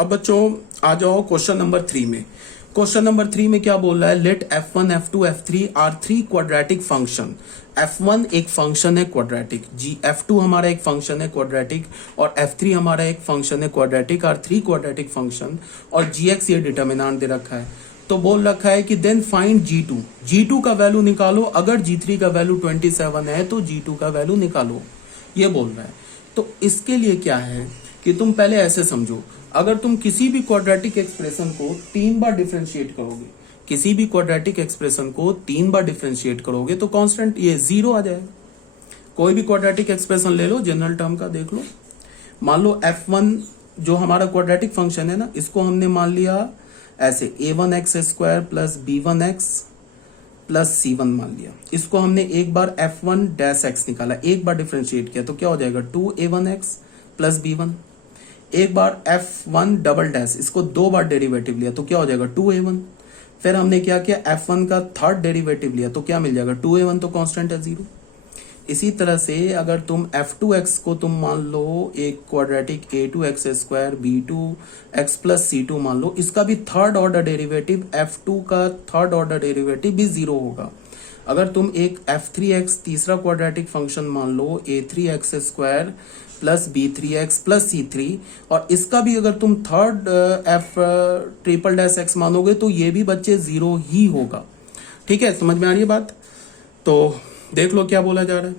अब बच्चों आ जाओ क्वेश्चन नंबर 3 में। क्वेश्चन नंबर 3 में क्या बोल रहा है, let f1 f2 f3 are three quadratic function. f1 एक फंक्शन है क्वाड्रेटिक, जी f2 हमारा एक फंक्शन है क्वाड्रेटिक और f3 हमारा एक फंक्शन है quadratic, are three quadratic function और gx ये डिटर्मिनेंट दे रखा है। तो बोल रखा है कि देन फाइंड g2 का वैल्यू निकालो, अगर g3 का वैल्यू 27 है तो g2 का वैल्यू निकालो, ये बोल रहा है। तो इसके लिए क्या है कि तुम पहले ऐसे समझो, अगर तुम किसी भी क्वाड्रेटिक एक्सप्रेशन को 3 बार डिफरेंशिएट करोगे, किसी भी क्वाड्रेटिक एक्सप्रेशन को 3 बार डिफरेंशिएट करोगे तो कांस्टेंट ये 0 आ जाएगा। कोई भी क्वाड्रेटिक एक्सप्रेशन ले लो, जनरल टर्म का देख लो। मान लो f1 जो हमारा क्वाड्रेटिक फंक्शन है ना, इसको हमने मान लिया ऐसे a1x² plus b1x plus c1 मान लिया। इसको हमने एक बार f1 डैश x निकाला, एक बार डिफरेंशिएट किया तो क्या हो जाएगा 2a1x प्लस b1। एक बार f1 डबल डैश, इसको 2 बार डेरिवेटिव लिया तो क्या हो जाएगा 2a1। फिर हमने क्या किया f1 का थर्ड डेरिवेटिव लिया तो क्या मिल जाएगा 2a1, तो कांस्टेंट है 0। इसी तरह से अगर तुम f2x को तुम मान लो एक quadratic a2x² b2x plus c2 मान लो, इसका भी थर्ड ऑर्डर डेरिवेटिव f2 का थर्ड ऑर्डर डेरिवेटिव भी 0 होगा। अगर तुम एक f3x तीसरा क्वाड्रेटिक फंक्शन मान लो a3x² plus b3x plus c3 और इसका भी अगर तुम third f triple dash x मानोगे तो ये भी बच्चे 0 ही होगा। ठीक है, समझ में आ रही है बात? तो देख लो क्या बोला जा रहा है।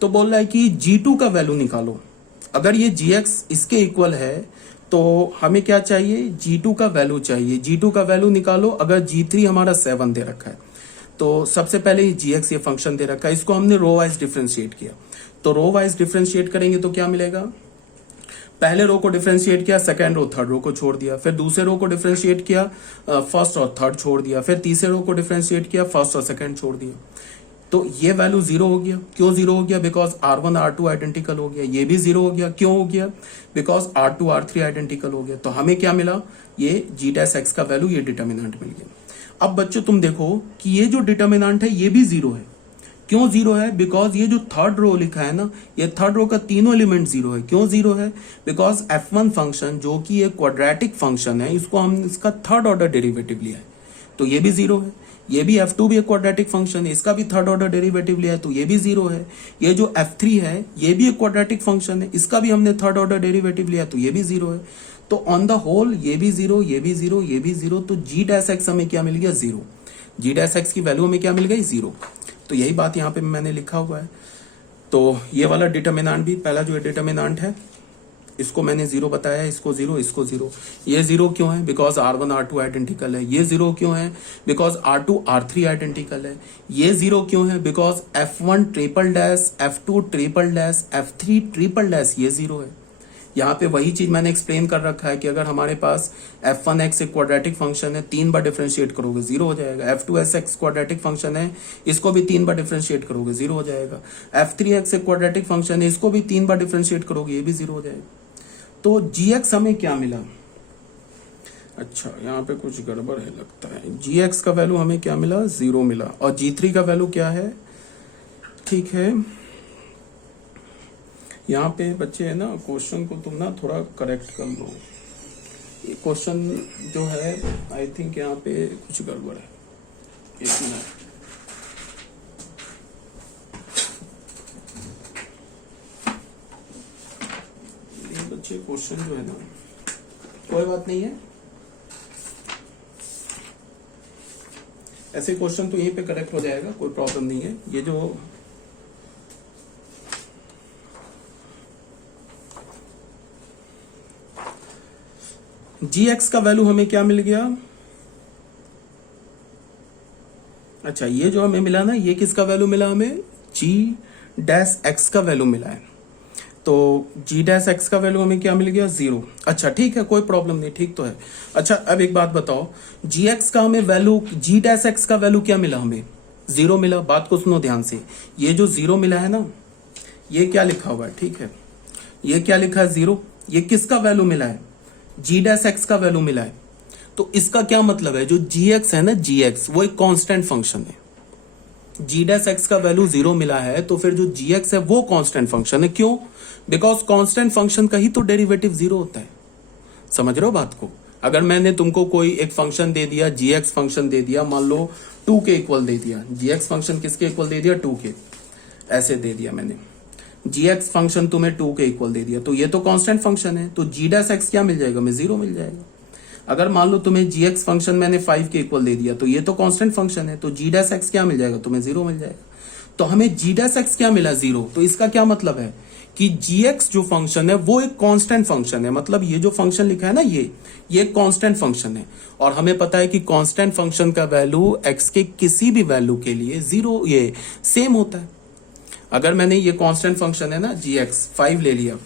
तो बोल रहा है कि g2 का वैल्यू निकालो, अगर ये gx इसके इक्वल है तो हमें क्या चाहिए, g2 का वैल्यू चाहिए। g2 का वैल्यू निकालो, अगर g3 हमारा 7 दे रखा है तो सबसे पहले gx ये फंक्शन दे रखा है, इसको हमने रो वाइज डिफरेंशिएट किया। तो रो वाइज डिफरेंशिएट करेंगे तो क्या मिलेगा, पहले रो को डिफरेंशिएट किया, सेकंड रो थर्ड रो को छोड़ दिया, फिर दूसरे रो को डिफरेंशिएट किया, फर्स्ट और थर्ड छोड़ दिया, फिर तीसरे रो को डिफरेंशिएट किया, फर्स्ट और सेकंड छोड़ दिया। तो ये वैल्यू 0 हो गया। क्यों 0 हो गया, बिकॉज r1 r2 आइडेंटिकल हो गया। ये भी 0 हो गया, क्यों हो गया, बिकॉज r2 r3 आइडेंटिकल हो गया। तो हमें क्या मिला, ये g डैश x का वैल्यू, ये डिटर्मिनेंट मिल गया। अब बच्चों तुम देखो कि ये जो डिटर्मिनेंट है ये भी 0 है। क्यों 0 है, बिकॉज ये जो थर्ड रो लिखा है ना, ये थर्ड रो का तीनों एलिमेंट 0 है। क्यों 0 है, बिकॉज f1 फंक्शन जो कि एक क्वाड्रेटिक फंक्शन है, इसको हम इसका थर्ड ऑर्डर डेरिवेटिव लिया है तो ये भी 0 है। ये भी f2 भी एक क्वाड्रेटिक फंक्शन है, इसका भी थर्ड ऑर्डर डेरिवेटिव लिया है तो ये भी 0 है। ये जो f3 है ये भी एक क्वाड्रेटिक फंक्शन है, इसका भी हमने थर्ड ऑर्डर डेरिवेटिव लिया तो ये भी 0 है। तो ऑन द होल ये भी 0, ये भी 0, ये भी 0, तो g डैश x हमें क्या मिल गया 0। g डैश x की वैल्यू हमें क्या मिल गई 0। तो यही बात यहाँ पे मैंने लिखा हुआ है। तो ये वाला डिटर्मिनेंट भी, पहला जो डिटर्मिनेंट है इसको मैंने 0 बताया, इसको 0, इसको 0। ये 0 क्यों है, बिकॉज r1 r2 आइडेंटिकल है। ये 0 क्यों है, बिकॉज r2 r3 आइडेंटिकल है। ये 0 क्यों है, because f1 triple dash, f2 triple dash, f3 triple dash, ये 0 है। यहाँ पे वही चीज मैंने एक्सप्लेन कर रखा है कि अगर हमारे पास f1x एक क्वाड्रेटिक फंक्शन है, 3 बार डिफरेंशिएट करोगे 0 हो जाएगा। f2x क्वाड्रेटिक फंक्शन है, इसको भी 3 बार डिफरेंशिएट करोगे 0 हो जाएगा। f3x एक क्वाड्रेटिक फंक्शन है, इसको भी 3 बार डिफरेंशिएट करोगे, ये भी 0 हो जाएगा। तो gx हमें क्या मिला, अच्छा यहाँ पे कुछ गड़बड़ है लगता है। gx का वैल्यू हमें क्या मिला 0 मिला, और g3 का वैल्यू क्या है, ठीक है। यहाँ पे बच्चे है ना, क्वेश्चन को तुम ना थोड़ा करेक्ट कर लो। ये क्वेश्चन जो है आई थिंक यहाँ पे कुछ गड़बड़ है। एक मिनट, बच्चे क्वेश्चन जो है ना, कोई बात नहीं है, ऐसे क्वेश्चन तो यहीं पे करेक्ट हो जाएगा, कोई प्रॉब्लम नहीं है। ये जो gx का वैल्यू हमें क्या मिल गया, अच्छा ये जो हमें मिला ना, ये किसका वैल्यू मिला हमें, g डैश x का वैल्यू मिला है। तो g डैश x का वैल्यू हमें क्या मिल गया 0। अच्छा ठीक है, कोई प्रॉब्लम नहीं, ठीक तो है। अच्छा अब एक बात बताओ, gx का हमें वैल्यू, g डैश x का वैल्यू क्या मिला हमें 0 मिला। बात को सुनो ध्यान से, ये जो 0 मिला है ना, ये क्या लिखा हुआ है, ठीक है, ये क्या लिखा है 0, ये किसका वैल्यू मिला है, g डैश x का वैल्यू मिला है। तो इसका क्या मतलब है, जो gx है ना, gx वो एक कांस्टेंट फंक्शन है। g डैश x का वैल्यू 0 मिला है तो फिर जो gx है वो कांस्टेंट फंक्शन है। क्यों, बिकॉज कांस्टेंट फंक्शन का ही तो डेरिवेटिव 0 होता है। समझ रहे हो बात को? अगर मैंने तुमको कोई एक फंक्शन दे दिया, gx फंक्शन दे दिया, मान लो 2 के इक्वल दे दिया, gx फंक्शन किसके इक्वल दे दिया? 2 के, ऐसे दे दिया मैंने, gx फंक्शन तुम्हें 2 के इक्वल दे दिया, तो ये तो कांस्टेंट फंक्शन है, तो g डैश x क्या मिल जाएगा? हमें 0 मिल जाएगा। अगर मान लो तुम्हें gx फंक्शन मैंने 5 के इक्वल दे दिया, तो ये तो कांस्टेंट फंक्शन है, तो g डैश x क्या मिल जाएगा? तुम्हें 0 मिल जाएगा। तो हमें g डैश x क्या मिला? 0। तो इसका क्या मतलब है कि gx जो फंक्शन है वो एक कांस्टेंट फंक्शन है, मतलब ये जो फंक्शन लिखा है ना, ये एक कांस्टेंट फंक्शन है, और हमें पता है कि कांस्टेंट फंक्शन का वैल्यू x के किसी भी वैल्यू के लिए 0 ये सेम होता है। अगर मैंने ये कांस्टेंट फंक्शन है ना gx 5 ले लिया,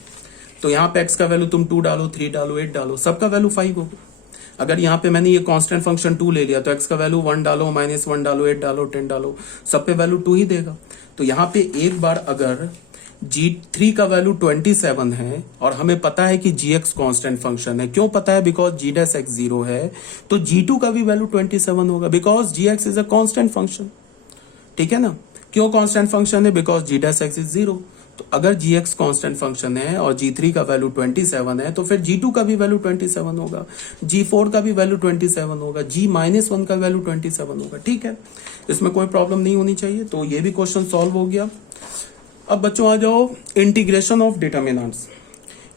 तो यहाँ पे x का वैल्यू तुम 2 डालो, 3 डालो, 8 डालो, सबका वैल्यू 5 होगा। अगर यहाँ पे मैंने ये कांस्टेंट फंक्शन 2 ले लिया, तो x का वैल्यू 1 डालो, -1 डालो, 8 डालो, 10 डालो, सब पे वैल्यू 2 ही देगा। तो यहाँ पे एक बार अगर g3 का वैल्यू 27 है और हमें पता है कि gx कांस्टेंट फंक्शन है, क्यों पता है? बिकॉज g डैश x 0 है, तो g2 का भी वैल्यू 27 होगा, because gx is a constant function. ठीक है ना? क्यों कांस्टेंट फंक्शन है? Because g dash x is 0। तो अगर gx कांस्टेंट फंक्शन है और g3 का वैल्यू 27 है, तो फिर g2 का भी वैल्यू 27 होगा, g4 का भी वैल्यू 27 होगा, g-1 का वैल्यू 27 होगा। ठीक है, इसमें कोई प्रॉब्लम नहीं होनी चाहिए। तो ये भी क्वेश्चन सॉल्व हो गया। अब बच्चों आ जाओ इंटीग्रेशन ऑफ डिटर्मिनेंट्स।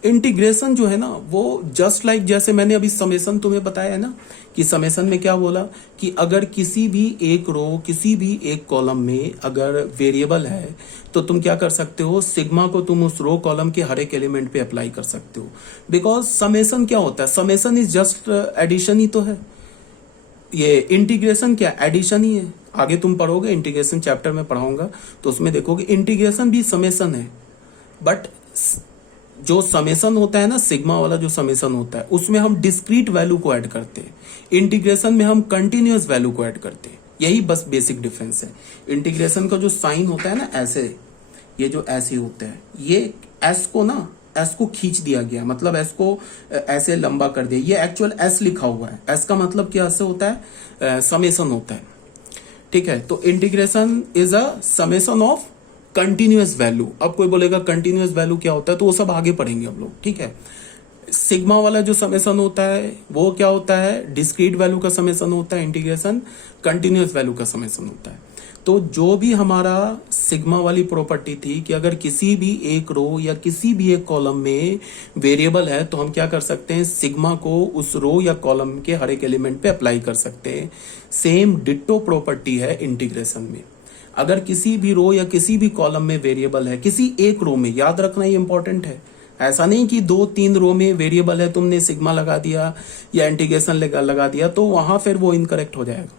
इंटीग्रेशन जो है ना वो जस्ट लाइक जैसे मैंने अभी समेसन तुम्हें बताया है ना, कि समेसन में क्या बोला कि अगर किसी भी एक रो किसी भी एक कॉलम में अगर वेरिएबल है, तो तुम क्या कर सकते हो? सिग्मा को तुम उस रो कॉलम के हर एक एलिमेंट पे अप्लाई कर सकते हो। बिकॉज समेसन क्या होता है? समेसन इज जस्ट एडिशन ही तो है। ये इंटीग्रेशन क्या? एडिशन ही है। आगे तुम पढ़ोगे, इंटीग्रेशन चैप्टर में पढ़ाऊंगा, तो उसमें देखोगे इंटीग्रेशन भी समेसन है, बट जो समेसन होता है ना, सिग्मा वाला जो समेसन होता है, उसमें हम डिस्क्रीट वैल्यू को ऐड करते हैं, इंटीग्रेशन में हम कंटिन्यूअस वैल्यू को ऐड करते हैं। यही बस बेसिक डिफरेंस है। इंटीग्रेशन का जो साइन होता है ना ऐसे, ये जो ऐसे होता है, ये एस को ना, एस को खींच दिया गया, मतलब एस को ऐसे लंबा कर दिया, ये एक्चुअल एस लिखा हुआ है। एस का मतलब क्या ऐसे होता है? समेसन होता है। ठीक है, तो integration is a summation of continuous value. अब कोई बोलेगा कंटिन्यूअस वैल्यू क्या होता है, तो वो सब आगे पढ़ेंगे हम लोग। ठीक है, सिग्मा वाला जो समेसन होता है वो क्या होता है? डिस्क्रीट वैल्यू का समेसन होता है। इंटीग्रेशन कंटिन्यूअस वैल्यू का समेसन होता है। तो जो भी हमारा सिग्मा वाली प्रॉपर्टी थी कि अगर किसी भी एक रो या किसी भी एक कॉलम में वेरिएबल है, तो हम क्या कर सकते हैं? सिग्मा को उस रो या कॉलम के हर एक एलिमेंट पे अप्लाई कर सकते हैं। सेम डिट्टो प्रॉपर्टी है इंटीग्रेशन में। अगर किसी भी रो या किसी भी कॉलम में वेरिएबल है, किसी एक रो में, याद रखना ये इंपॉर्टेंट है, ऐसा नहीं कि 2-3 रो में वेरिएबल है, तुमने सिग्मा लगा दिया या इंटीग्रेशन लगा दिया, तो वहां फिर वो इनकरेक्ट हो जाएगा।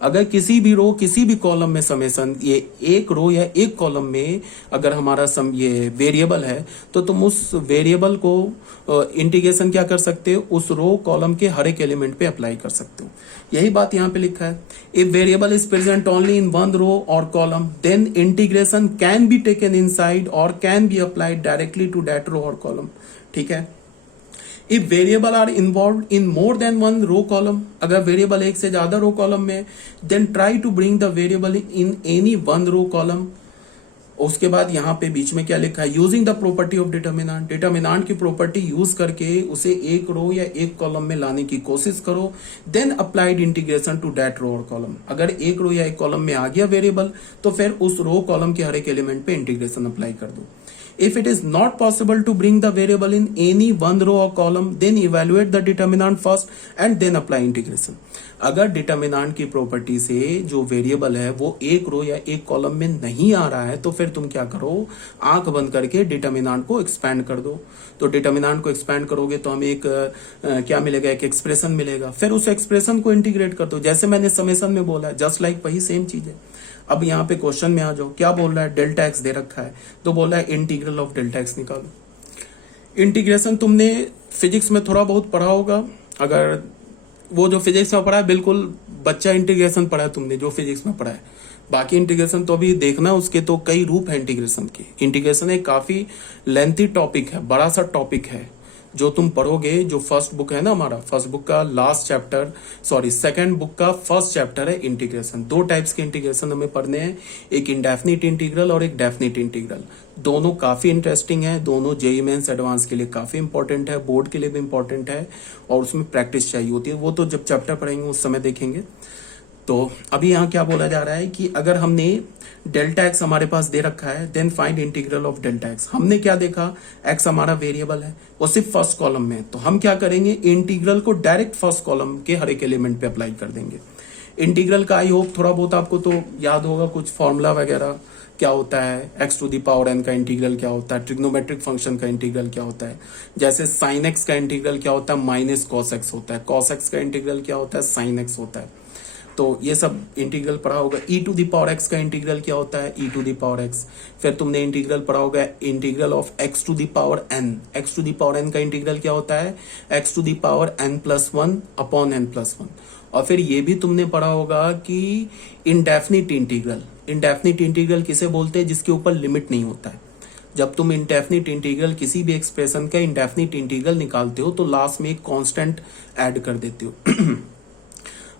अगर किसी भी रो किसी भी कॉलम में समेसन, ये एक रो या एक कॉलम में अगर हमारा ये वेरिएबल है, तो तुम उस वेरिएबल को इंटीग्रेशन क्या कर सकते हो? उस रो कॉलम के हर एक एलिमेंट पे अप्लाई कर सकते हो। यही बात यहाँ पे लिखा है। If variable is present only in one row और column, then integration can be taken inside और can be applied directly to that row और कॉलम। ठीक है, if variable are involve in more than one row column, अगर variable एक से ज्यादा row column में, then try to bring the variable in any one row column. उसके बाद यहाँ पे बीच में क्या लिखा है? Using the property of determinant, determinant की प्रॉपर्टी यूज करके उसे एक रो या एक कॉलम में लाने की कोशिश करो। Then applied integration to that row और कॉलम। अगर एक रो या एक कॉलम में आ गया वेरिएबल, तो फिर उस रो कॉलम के हर एक एलिमेंट पे इंटीग्रेशन अप्लाई कर दो। If it is not possible to bring the variable in any one row or column, then evaluate the determinant first and then apply integration. अगर डिटर्मिनेंट की प्रॉपर्टी से जो variable है वो एक रो या एक कॉलम में नहीं आ रहा है, तो फिर तुम क्या करो? आंख बंद करके डिटर्मिनेंट को एक्सपैंड कर दो। तो डिटर्मिनेंट को एक्सपैंड करोगे तो हमें एक क्या मिलेगा? एक एक्सप्रेशन मिलेगा। फिर उस एक्सप्रेशन को इंटीग्रेट कर दो, जैसे मैंने समेसन में बोला, जस्ट लाइक वही सेम चीज है। अब यहाँ पे क्वेश्चन में आ जाओ, क्या बोल रहा है? डेल्टा एक्स दे रखा है, तो बोल रहा है इंटीग्रल ऑफ डेल्टा एक्स निकालो। इंटीग्रेशन तुमने फिजिक्स में थोड़ा बहुत पढ़ा होगा, अगर वो जो फिजिक्स में पढ़ा है बिल्कुल बच्चा इंटीग्रेशन पढ़ा है तुमने जो फिजिक्स में पढ़ा है। बाकी इंटीग्रेशन तो अभी देखना, उसके तो कई रूप है इंटीग्रेशन के। इंटीग्रेशन एक काफी लेंथी टॉपिक है, बड़ा सा टॉपिक है, जो तुम पढ़ोगे, जो फर्स्ट बुक है ना हमारा, फर्स्ट बुक का last chapter, sorry second book का फर्स्ट चैप्टर है इंटीग्रेशन। दो टाइप्स के इंटीग्रेशन हमें पढ़ने हैं, एक इंडेफिनिट इंटीग्रल और एक डेफिनिट इंटीग्रल। दोनों काफी इंटरेस्टिंग है, दोनों जेईई मेंस एडवांस के लिए काफी इंपॉर्टेंट है, बोर्ड के लिए भी इंपॉर्टेंट है, और उसमें प्रैक्टिस चाहिए होती है। वो तो जब चैप्टर पढ़ेंगे उस समय देखेंगे। तो अभी यहाँ क्या बोला जा रहा है कि अगर हमने डेल्टा एक्स हमारे पास दे रखा है, then find integral of delta x. हमने क्या देखा, एक्स हमारा वेरिएबल है, वो सिर्फ फर्स्ट कॉलम में है, तो हम क्या करेंगे, इंटीग्रल को डायरेक्ट फर्स्ट कॉलम के हर एक एलिमेंट पे अप्लाई कर देंगे। इंटीग्रल का आई होप थोड़ा बहुत आपको तो याद होगा, कुछ फॉर्मूला वगैरह क्या होता है, x to the power n का इंटीग्रल क्या होता है, ट्रिग्नोमेट्रिक फंक्शन का इंटीग्रल क्या होता है, जैसे साइन एक्स का इंटीग्रल क्या होता है, माइनस कॉस एक्स होता है, कॉस एक्स का इंटीग्रल क्या होता है, साइन एक्स होता है। तो ये सब इंटीग्रल पढ़ा होगा। E to the power x का इंटीग्रल क्या होता है, e to the power x. फिर तुमने इंटीग्रल पढ़ा होगा integral of x to the power n. X to the power n का इंटीग्रल क्या होता है, x to the power n plus one upon n plus one. और फिर ये भी तुमने पढ़ा होगा कि इंडेफिनिट इंटीग्रल, इंडेफिनिट इंटीग्रल किसे बोलते हैं, जिसके ऊपर लिमिट नहीं होता है। जब तुम इंडेफिनिट इंटीग्रल, किसी भी एक्सप्रेशन का इंडेफिनिट इंटीग्रल निकालते हो तो लास्ट में एक कांस्टेंट ऐड कर देते हो।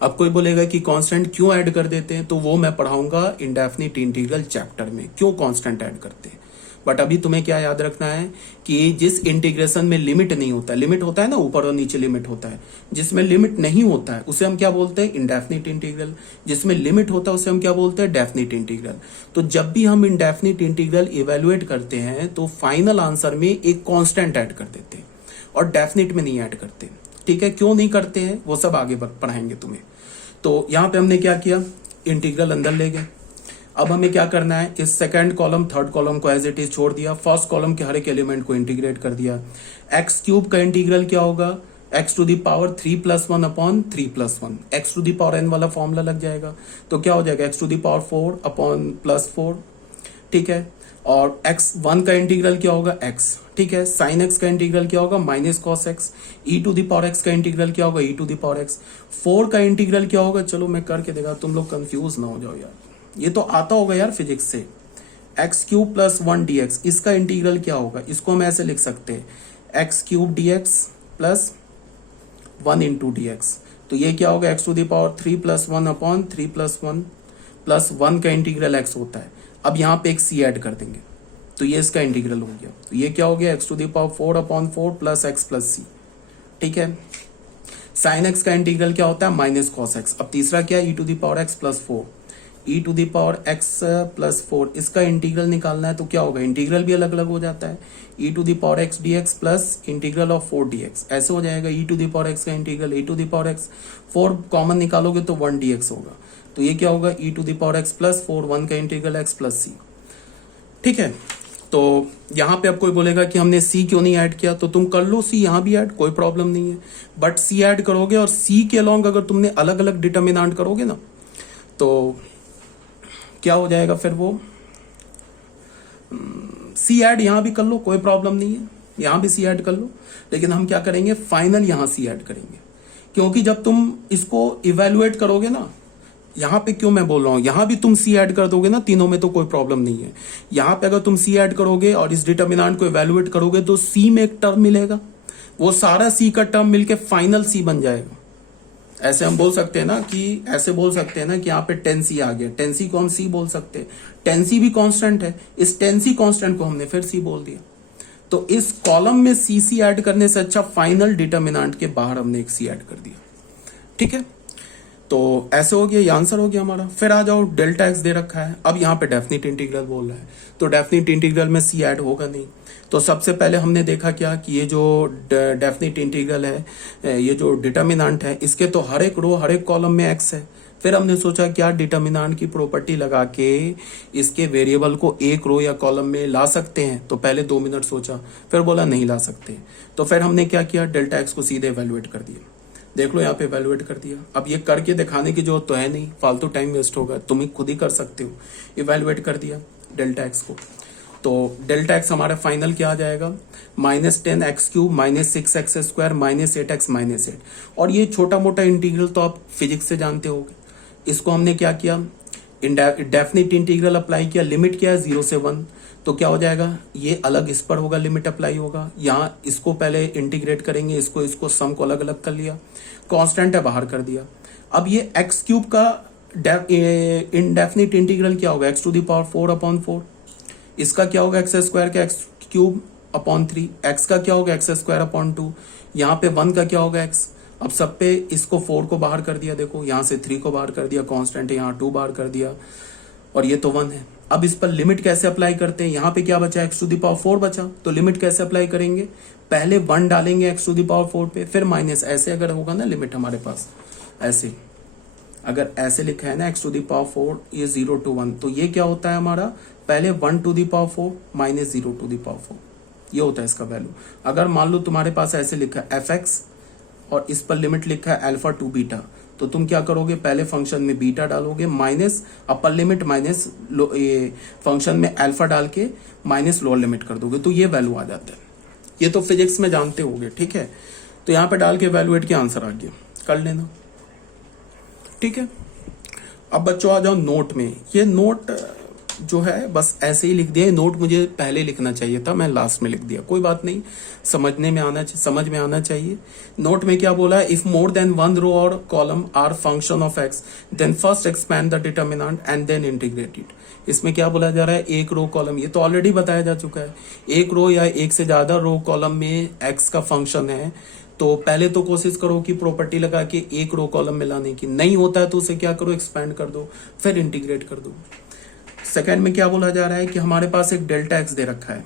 अब कोई बोलेगा कि कांस्टेंट क्यों ऐड कर देते हैं, तो वो मैं पढ़ाऊंगा इंडेफिनिट इंटीग्रल चैप्टर में, क्यों कांस्टेंट ऐड करते हैं। बट अभी तुम्हें क्या याद रखना है कि जिस इंटीग्रेशन में लिमिट नहीं होता, लिमिट होता है ना, ऊपर और नीचे लिमिट होता है, जिसमें लिमिट नहीं होता है उसे हम क्या बोलते हैं, इंडेफिनिट इंटीग्रल। जिसमें लिमिट होता है उसे हम क्या बोलते हैं, डेफिनिट इंटीग्रल। तो जब भी हम इंडेफिनिट इंटीग्रल इवेलुएट करते हैं तो फाइनल आंसर में एक कांस्टेंट ऐड कर देते हैं, और डेफिनिट में नहीं ऐड करते। ठीक है, क्यों नहीं करते हैं वो सब आगे पढ़ाएंगे तुम्हें। तो यहां पे हमने क्या किया, इंटीग्रल अंदर ले गए। अब हमें क्या करना है, इस सेकंड कॉलम थर्ड कॉलम को एज इट इज छोड़ दिया, फर्स्ट कॉलम के हर एक एलिमेंट को इंटीग्रेट कर दिया। एक्स क्यूब का इंटीग्रल क्या होगा, x to the power 3 + 1 upon 3 + 1। X to the power n वाला फॉर्मूला लग जाएगा, तो क्या हो जाएगा, x to the power 4 upon +4। ठीक है, और x1 का इंटीग्रल क्या होगा, x। ठीक है, साइन x का इंटीग्रल क्या होगा, minus cos x। E to the power x का इंटीग्रल क्या होगा, e to the power x। 4 का इंटीग्रल क्या होगा, चलो मैं करके देखा, तुम लोग कंफ्यूज ना हो जाओ यार, ये तो आता होगा यार फिजिक्स से। x³ + 1 dx, इसका इंटीग्रल क्या होगा, इसको हम ऐसे लिख सकते हैं x³ dx + 1 × dx। तो ये क्या होगा, x to the power 3 + 1 upon 3 + 1 + 1 का इंटीग्रल x होता है। अब यहाँ पे एक c ऐड कर देंगे, तो ये इसका इंटीग्रल हो गया। तो ये क्या हो गया, x to the power 4 upon 4 + x + c। ठीक है, साइन x का इंटीग्रल क्या होता है, माइनस कॉस x। अब तीसरा क्या है, e to the power x + 4, e to the power x + 4, इसका इंटीग्रल निकालना है, तो क्या होगा, इंटीग्रल भी अलग अलग हो जाता है, e to the power x dx plus integral of 4 dx, ऐसे हो जाएगा। e to the power x का integral e to the power x, 4 common निकालोगे तो 1 dx होगा, तो ये क्या होगा, e to the power x + 4, 1 का इंटीग्रल x + c। ठीक है, तो यहाँ पे अब कोई बोलेगा कि हमने c क्यों नहीं ऐड किया, तो तुम कर लो c यहाँ भी ऐड, कोई प्रॉब्लम नहीं है। बट c ऐड करोगे और c के अलॉन्ग अगर तुमने अलग अलग डिटर्मिनेंट करोगे ना, तो क्या हो जाएगा फिर वो, सी ऐड यहां भी कर लो, कोई प्रॉब्लम नहीं है, यहां भी सी ऐड कर लो, लेकिन हम क्या करेंगे, फाइनल यहां सी ऐड करेंगे। क्योंकि जब तुम इसको इवेलुएट करोगे ना, यहां पे क्यों मैं बोल रहा हूं, यहां भी तुम सी ऐड कर दोगे ना, तीनों में तो कोई प्रॉब्लम नहीं है। यहां पे अगर तुम सी ऐड करोगे और इस डिटर्मिनेंट को इवेलुएट करोगे तो सी में एक टर्म मिलेगा, वो सारा सी का टर्म मिलके फाइनल सी बन जाएगा। ऐसे हम बोल सकते हैं ना कि, ऐसे बोल सकते हैं ना कि यहाँ पे 10c आ गया, 10c को हम c बोल सकते हैं, 10c भी कांस्टेंट है, इस 10c कांस्टेंट को हमने फिर c बोल दिया। तो इस कॉलम में c ऐड करने से अच्छा फाइनल डिटर्मिनेंट के बाहर हमने एक c ऐड कर दिया। ठीक है, तो ऐसे हो गया, ये आंसर हो गया हमारा। फिर आ जाओ, डेल्टा एक्स दे रखा है, अब यहाँ पे डेफिनिट इंटीग्रल बोल रहा है, तो डेफिनिट इंटीग्रल में c ऐड होगा नहीं। तो सबसे पहले हमने देखा क्या कि ये जो डेफिनिट इंटीग्रल है, ये जो डिटर्मिनेंट है, इसके तो हर एक रो हर एक कॉलम में x है। फिर हमने सोचा क्या डिटर्मिनेंट की प्रॉपर्टी लगा के इसके वेरिएबल को एक रो या कॉलम में ला सकते हैं, तो पहले 2 मिनट सोचा, फिर बोला नहीं ला सकते। तो फिर हमने क्या किया, डेल्टा एक्स को सीधे इवेलुएट कर दिया। देख लो यहाँ पे इवेलुएट कर दिया। अब ये करके दिखाने की जरूरत तो है नहीं, फालतू टाइम वेस्ट होगा, तुम ही खुद ही कर सकते हो। इवेलुएट कर दिया डेल्टा एक्स को, तो डेल्टा एक्स हमारा फाइनल क्या आ जाएगा, -10x³ -6x² -8x -8। और ये छोटा मोटा इंटीग्रल तो आप फिजिक्स से जानते होगे। इसको हमने क्या किया, डेफिनिट इंटीग्रल अप्लाई किया, लिमिट क्या है 0 से 1, तो क्या हो जाएगा, ये अलग इस पर होगा, लिमिट अप्लाई होगा, यहाँ इसको पहले इंटीग्रेट करेंगे, इसको सम को अलग अलग कर लिया, कांस्टेंट है बाहर कर दिया। अब ये एक्स क्यूब का इनडेफिनिट इंटीग्रल क्या होगा, एक्स टू द पावर 4/4। इसका क्या होगा, एक्स स्क्वायर का एक्स क्यूब अपॉन 3। एक्स का क्या होगा, एक्स स्क्वायर अपॉन 2। यहाँ पे 1 का क्या होगा, एक्स। अब सब पे इसको 4 को बाहर कर दिया, देखो यहाँ से 3 को बाहर कर दिया, कांस्टेंट है यहाँ 2 बाहर कर दिया, और ये तो 1 है। अब इस पर लिमिट कैसे अप्लाई करते हैं, यहाँ पे क्या बचा, एक्स टू द पावर 4 बचा, तो लिमिट कैसे अप्लाई करेंगे, पहले 1 डालेंगे एक्स टू द पावर 4 पे, फिर माइनस, ऐसे अगर होगा ना लिमिट हमारे पास, ऐसे अगर ऐसे लिखा है ना एक्स टू द पावर 4, ये 0 to 1, तो ये क्या होता है हमारा, पहले 1 to the power 4 minus 0 to the power 4, ये होता है इसका वैल्यू। अगर मान लो तुम्हारे पास ऐसे लिखा है एफ एक्स और इस पर लिमिट लिखा है अल्फा टू बीटा, तो तुम क्या करोगे, पहले फंक्शन में बीटा डालोगे, माइनस अपर लिमिट माइनस ये फंक्शन में अल्फा डाल के माइनस लोअर लिमिट कर दोगे, तो ये वैल्यू आ जाता है। ये तो फिजिक्स में जानते होगे, ठीक है। तो यहाँ पे डाल के वैल्यूएट के आंसर आ गया, कर लेना, ठीक है। अब बच्चों आ जाओ नोट में। ये नोट जो है बस ऐसे ही लिख दिया, नोट मुझे पहले लिखना चाहिए था, मैं लास्ट में लिख दिया, कोई बात नहीं, समझ में आना चाहिए। नोट में क्या बोला है, इफ मोर देन 1 रो और column are function of x then first expand the determinant and then integrate it. इसमें क्या बोला जा रहा है, एक रो कॉलम, ये तो ऑलरेडी बताया जा चुका है, एक रो या एक से ज्यादा रो कॉलम में एक्स का फंक्शन है, तो पहले तो कोशिश करो कि प्रॉपर्टी लगा के एक रो कॉलम में लाने की, नहीं होता है तो उसे क्या करो, एक्सपैंड कर दो, फिर इंटीग्रेट कर दो। सेकंड में क्या बोला जा रहा है कि हमारे पास एक डेल्टा एक्स दे रखा है।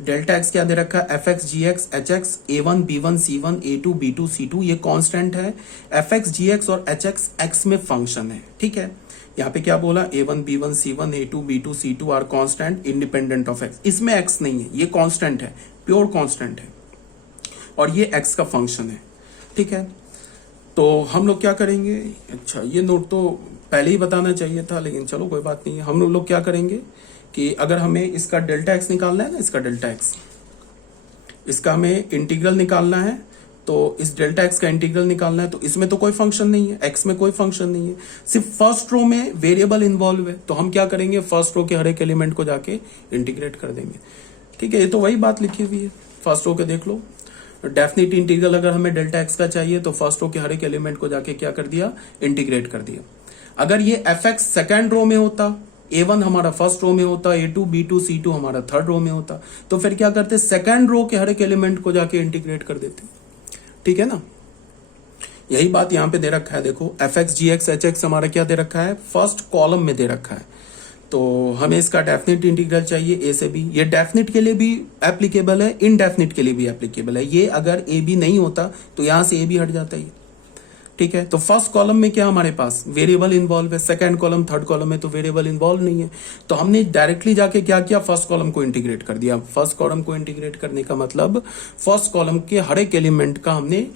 डेल्टा एक्स क्या दे रखा है, F X G X H X A1 B1 C1 A2 B2 C2, ये कांस्टेंट है। एफ एक्स जी एक्स और एच एक्स एक्स में फंक्शन है, ठीक है। यहाँ पे क्या बोला, A1 B1 C1 A2 B2 C2 are constant independent of x. इसमें एक्स नहीं है, ये कांस्टेंट है, प्योर कांस्टेंट है, और ये एक्स का फंक्शन है, ठीक है। तो हम लोग क्या करेंगे, अच्छा ये नोट तो पहले ही बताना चाहिए था, लेकिन चलो कोई बात नहीं है। हम लोग क्या करेंगे कि अगर हमें इसका डेल्टा एक्स निकालना है ना, इसका डेल्टा एक्स, इसका हमें इंटीग्रल निकालना है, तो इस डेल्टा एक्स का इंटीग्रल निकालना है, तो इसमें तो कोई फंक्शन नहीं है, एक्स में कोई फंक्शन नहीं है, सिर्फ फर्स्ट रो में वेरिएबल इन्वॉल्व है, तो हम क्या करेंगे, फर्स्ट रो के हर एक एलिमेंट को जाके इंटीग्रेट कर देंगे, ठीक है। ये तो वही बात लिखी हुई है, फर्स्ट रो के देख लो, डेफिनेट इंटीग्रल अगर हमें डेल्टा एक्स का चाहिए तो फर्स्ट रो के हर एक एलिमेंट को जाके क्या कर दिया, इंटीग्रेट कर दिया। अगर ये एफ एक्स सेकेंड रो में होता, A1 हमारा फर्स्ट रो में होता, A2 B2 C2 हमारा थर्ड रो में होता, तो फिर क्या करते, सेकेंड रो के हर एक एलिमेंट को जाके इंटीग्रेट कर देते, ठीक है ना। यही बात यहां पे दे रखा है, देखो F X G X H x हमारा क्या दे रखा है, फर्स्ट कॉलम में दे रखा है, तो हमें इसका डेफिनेट इंटीग्रल चाहिए ए से बी। ये डेफिनेट के लिए भी एप्लीकेबल है, इनडेफिनेट के लिए भी एप्लीकेबल है। ये अगर ए बी नहीं होता तो यहां से ए बी हट जाता है, ठीक है। तो फर्स्ट कॉलम में क्या हमारे पास वेरिएबल इन्वॉल्व है, सेकंड कॉलम थर्ड कॉलम में तो वेरिएबल इन्वॉल्व नहीं है, तो हमने डायरेक्टली जाके क्या किया, फर्स्ट कॉलम को इंटीग्रेट कर दिया। फर्स्ट कॉलम को इंटीग्रेट करने का मतलब फर्स्ट कॉलम के हर एक एलिमेंट का हमने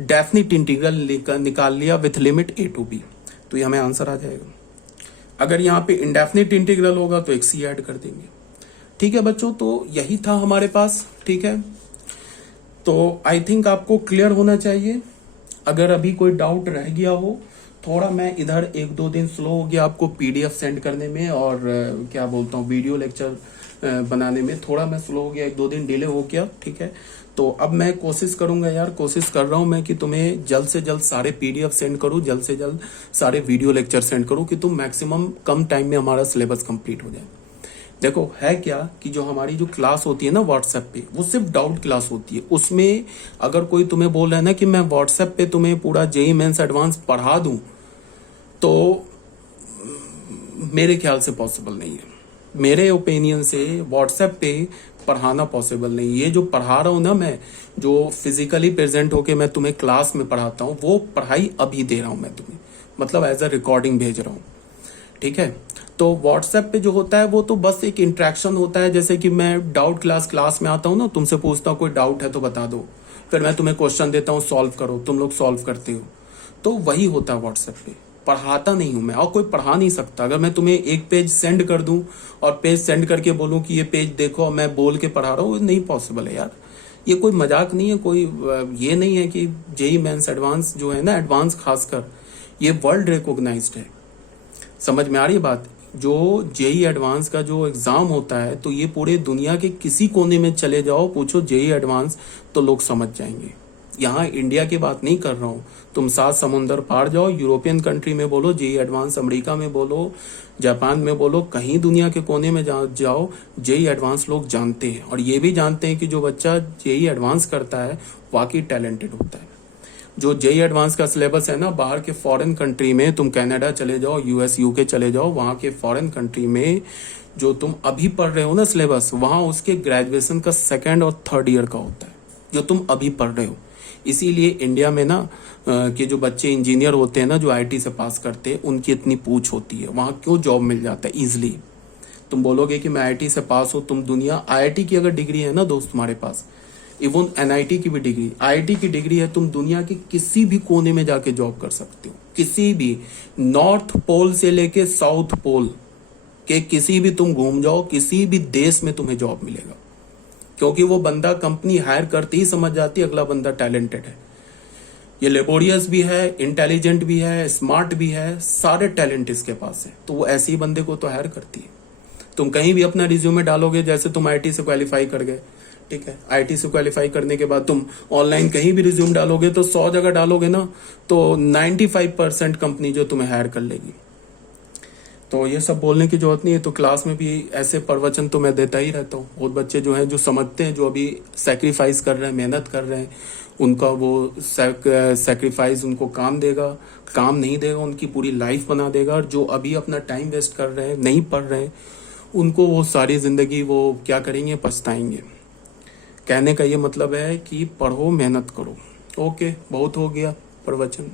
डेफिनेट इंटीग्रल निकाल लिया with limit A to B, तो ये हमें आंसर आ जाएगा। अगर यहाँ पे इंडेफिनिट इंटीग्रल होगा तो एक सी ऐड कर देंगे, ठीक है बच्चों। तो यही था हमारे पास, ठीक है। तो आई थिंक आपको क्लियर होना चाहिए। अगर अभी कोई डाउट रह गया हो, थोड़ा मैं इधर 1-2 दिन स्लो हो गया आपको PDF सेंड करने में, और क्या बोलता हूँ वीडियो लेक्चर बनाने में थोड़ा मैं स्लो हो गया, 1-2 दिन डिले हो गया, ठीक है। तो अब मैं कोशिश करूंगा यार, कोशिश कर रहा हूं मैं कि तुम्हें जल्द से जल्द सारे PDF सेंड करूं, जल्द से जल्द सारे वीडियो लेक्चर सेंड करूं, कि तुम मैक्सिमम कम टाइम में हमारा सिलेबस कंप्लीट हो जाए। देखो है क्या कि जो हमारी जो क्लास होती है ना व्हाट्सएप पे, वो सिर्फ डाउट क्लास होती है। उसमें अगर कोई तुम्हें बोल रहा है ना कि मैं व्हाट्सएप पे तुम्हें पूरा JEE मेंस एडवांस पढ़ा दूं, तो मेरे ख्याल से पॉसिबल नहीं है। मेरे ओपिनियन से व्हाट्सएप पे पढ़ाना पॉसिबल नहीं। ये जो पढ़ा रहा हूं ना मैं, जो फिजिकली प्रेजेंट होके मैं तुम्हें क्लास में पढ़ाता हूँ, वो पढ़ाई अभी दे रहा हूं मैं तुम्हें, मतलब एज अ रिकॉर्डिंग भेज रहा हूँ, ठीक है। तो व्हाट्सएप पे जो होता है वो तो बस एक इंटरेक्शन होता है, जैसे कि मैं डाउट क्लास में आता हूँ ना, तुमसे पूछता हूँ कोई डाउट है तो बता दो, फिर मैं तुम्हें क्वेश्चन देता हूँ, सॉल्व करो, तुम लोग सॉल्व करते हो, तो वही होता है व्हाट्सएप पे। पढ़ाता नहीं हूं मैं, और कोई पढ़ा नहीं सकता। अगर मैं तुम्हें एक पेज सेंड कर दूं और पेज सेंड करके बोलूं कि ये पेज देखो और मैं बोल के पढ़ा रहा हूँ, नहीं पॉसिबल है यार। ये कोई मजाक नहीं है, कोई ये नहीं है कि JEE मेंस एडवांस जो है ना, एडवांस खासकर, ये वर्ल्ड रिकॉग्नाइज्ड है। समझ में आ रही है बात। जो जेई एडवांस का जो एग्जाम होता है, तो ये पूरे दुनिया के किसी कोने में चले जाओ, पूछो जेई एडवांस, तो लोग समझ जाएंगे। यहाँ इंडिया की बात नहीं कर रहा हूँ, तुम 7 समुंदर पार जाओ, यूरोपियन कंट्री में बोलो जेई एडवांस, अमेरिका में बोलो, जापान में बोलो, कहीं दुनिया के कोने में जाओ, जेई एडवांस लोग जानते हैं। और ये भी जानते हैं कि जो बच्चा जेई एडवांस करता है वाकई टैलेंटेड होता है। जो जेई एडवांस का सिलेबस है ना, बाहर के फॉरेन कंट्री में, तुम कनाडा चले जाओ, यूएस यूके चले जाओ, वहाँ के फॉरेन कंट्री में जो तुम अभी पढ़ रहे हो ना सिलेबस, वहाँ उसके ग्रेजुएशन का 2nd और 3rd ईयर का होता है जो तुम अभी पढ़ रहे हो। इसीलिए इंडिया में ना कि जो बच्चे इंजीनियर होते हैं ना, जो आईटी से पास करते हैं, उनकी इतनी पूछ होती है। वहाँ क्यों जॉब मिल जाता है इजिली। तुम बोलोगे कि मैं आईटी से पास हूँ, तुम दुनिया, आईआईटी की अगर डिग्री है ना दोस्त तुम्हारे पास, इवन एनआईटी की भी डिग्री, आईआईटी की डिग्री है, तुम दुनिया के किसी भी कोने में जाके जॉब कर सकते हो। किसी भी, नॉर्थ पोल से लेके साउथ पोल के किसी भी तुम घूम जाओ, किसी भी देश में तुम्हें जॉब मिलेगा। क्योंकि वो बंदा, कंपनी हायर करते ही समझ जाती है अगला बंदा टैलेंटेड है, ये लेबोरियस भी है, इंटेलिजेंट भी है, स्मार्ट भी है, सारे टैलेंट इसके पास है, तो वो ऐसे ही बंदे को तो हायर करती है। तुम कहीं भी अपना रिज्यूमे डालोगे, जैसे तुम आईटी से क्वालिफाई कर गए, ठीक है, आईटी से क्वालिफाई करने के बाद तुम ऑनलाइन कहीं भी रिज्यूम डालोगे, तो 100 जगह डालोगे ना, तो 95% कंपनी जो तुम्हें हायर कर लेगी। तो ये सब बोलने की जरूरत नहीं है। तो क्लास में भी ऐसे प्रवचन तो मैं देता ही रहता हूँ। बहुत बच्चे जो हैं, जो समझते हैं, जो अभी सेक्रीफाइस कर रहे हैं, मेहनत कर रहे हैं, उनका वो सेक्रीफाइस उनको काम देगा, काम नहीं देगा उनकी पूरी लाइफ बना देगा। और जो अभी अपना टाइम वेस्ट कर रहे हैं, नहीं पढ़ रहे हैं, उनको वो सारी जिंदगी वो क्या करेंगे, पछताएंगे। कहने का ये मतलब है कि पढ़ो, मेहनत करो। ओके, बहुत हो गया प्रवचन।